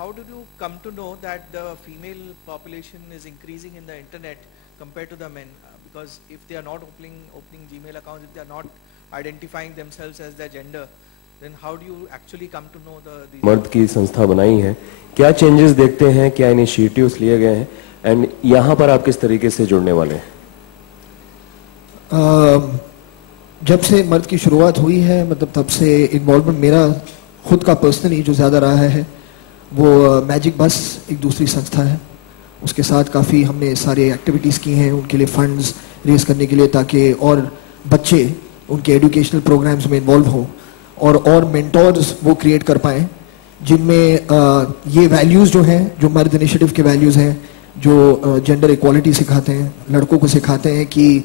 How did you come to know that the female population is increasing in the internet compared to the men? Because if they are not opening Gmail accounts, if they are not identifying themselves as their gender, then how do you actually come to know the मर्द की संस्था बनाई है, क्या चेंजेस देखते हैं, क्या इनिशिएटिव्स लिए गए हैं, एंड यहाँ पर आप किस तरीके से जुड़ने वाले हैं? जब से मर्द की शुरुआत हुई है, मतलब तब से इन्वॉल्वमेंट मेरा खुद का पर्सनली जो ज़्यादा रहा है वो मैजिक बस एक दूसरी संस्था है, उसके साथ काफ़ी हमने सारे एक्टिविटीज़ की हैं उनके लिए फंड्स रेज करने के लिए, ताकि और बच्चे उनके एजुकेशनल प्रोग्राम्स में इन्वॉल्व हों और मेंटोर्स वो क्रिएट कर पाएँ जिनमें ये वैल्यूज़ जो हैं, जो मर्द इनिशिएटिव के वैल्यूज़ हैं, जो जेंडर इक्वालिटी सिखाते हैं, लड़कों को सिखाते हैं कि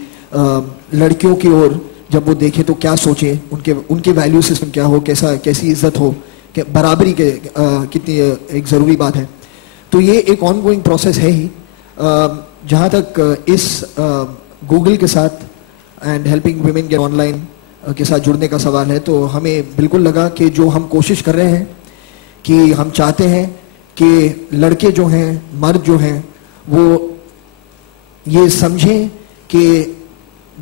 लड़कियों की ओर जब वो देखें तो क्या सोचें, उनके वैल्यू सिस्टम क्या हो, कैसी इज्जत हो, कि बराबरी के कितनी एक ज़रूरी बात है। तो ये एक ऑनगोइंग प्रोसेस है ही। जहाँ तक इस गूगल के साथ and helping women get online के साथ जुड़ने का सवाल है, तो हमें बिल्कुल लगा कि जो हम कोशिश कर रहे हैं कि हम चाहते हैं कि लड़के जो हैं, मर्द जो हैं, वो ये समझें कि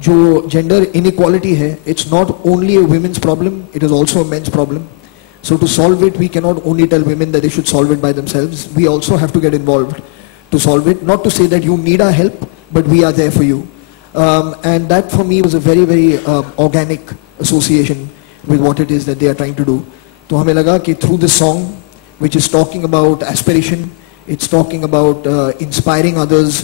जो जेंडर इनइक्वालिटी है, it's not only a women's problem, it is also a men's problem. So to solve it, we cannot only tell women that they should solve it by themselves. We also have to get involved to solve it. Not to say that you need our help, but we are there for you. And that for me was a very, very organic association with what it is that they are trying to do. तो हमें लगा कि through this song, which is talking about aspiration, it's talking about inspiring others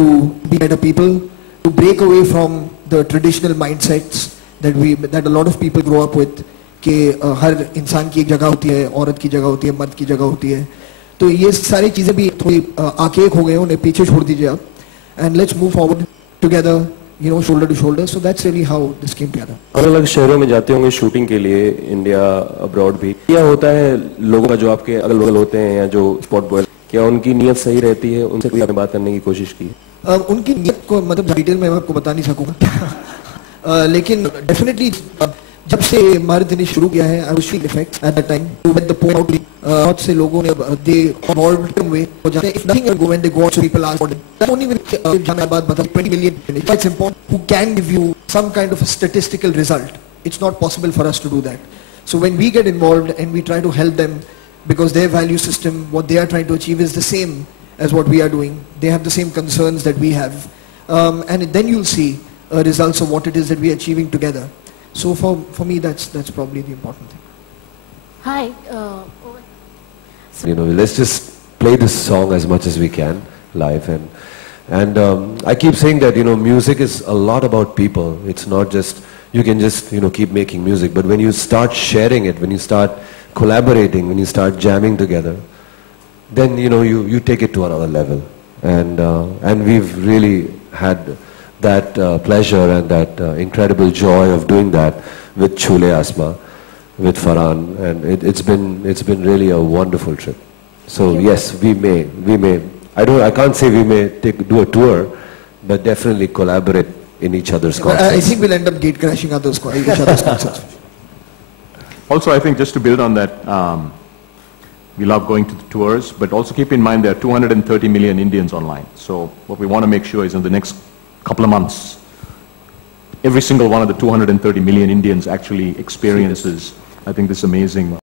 to be better people, to break away from the traditional mindsets that a lot of people grow up with. कि हर इंसान की एक जगह होती है, औरत की जगह होती है, मर्द की जगह होती है, तो ये सारी चीज़ें भी थोड़ी आकेक हो गए, उन्हें पीछे छोड़ दीजिए आप, and let's move forward together, you know, shoulder to shoulder. So that's really how this came together. अलग अलग शहरों में जाते होंगे शूटिंग के लिए, इंडिया अब्रॉड भी, क्या होता है लोगों का जो आपके अगल बगल होते हैं या जो स्पॉट बॉय, क्या उनकी नीयत सही रहती है? उनसे कोई आपने बात करने की कोशिश की? उनकी नीयत को मतलब डिटेल में मैं आपको बता नहीं सकूंगा लेकिन डेफिनेटली जब से मर्द ने शुरू किया है, I was feeling effect at that time to get the point out. बहुत से लोगों ने दे इवॉल्व्ड वे हो जाते हैं. If nothing will go when they go out, people ask for it. That only will जाने बाद मतलब 20 million it's important who can give you some kind of a statistical result. It's not possible for us to do that. So when we get involved and we try to help them, because their value system, what they are trying to achieve is the same as what we are doing. They have the same concerns that we have, and then you'll see results of what it is that we are achieving together. So for me, that's probably the important thing. Hi. You know, let's just play this song as much as we can live, and I keep saying that, you know, music is a lot about people. It's not just, you can just, you know, keep making music, but when you start sharing it, when you start collaborating, when you start jamming together, then, you know, you take it to another level, and we've really had that pleasure and that incredible joy of doing that with Chule Asma, with Farhan, and it's been really a wonderful trip. So yes, we may I can't say we may do a tour, but definitely collaborate in each other's concerts. I think we'll end up gate crashing each other's concerts. Also, I think just to build on that, we love going to the tours, but also keep in mind there are 230 million Indians online. So what we want to make sure is in the next couple of months, every single one of the 230 million Indians actually experiences, I think, this amazing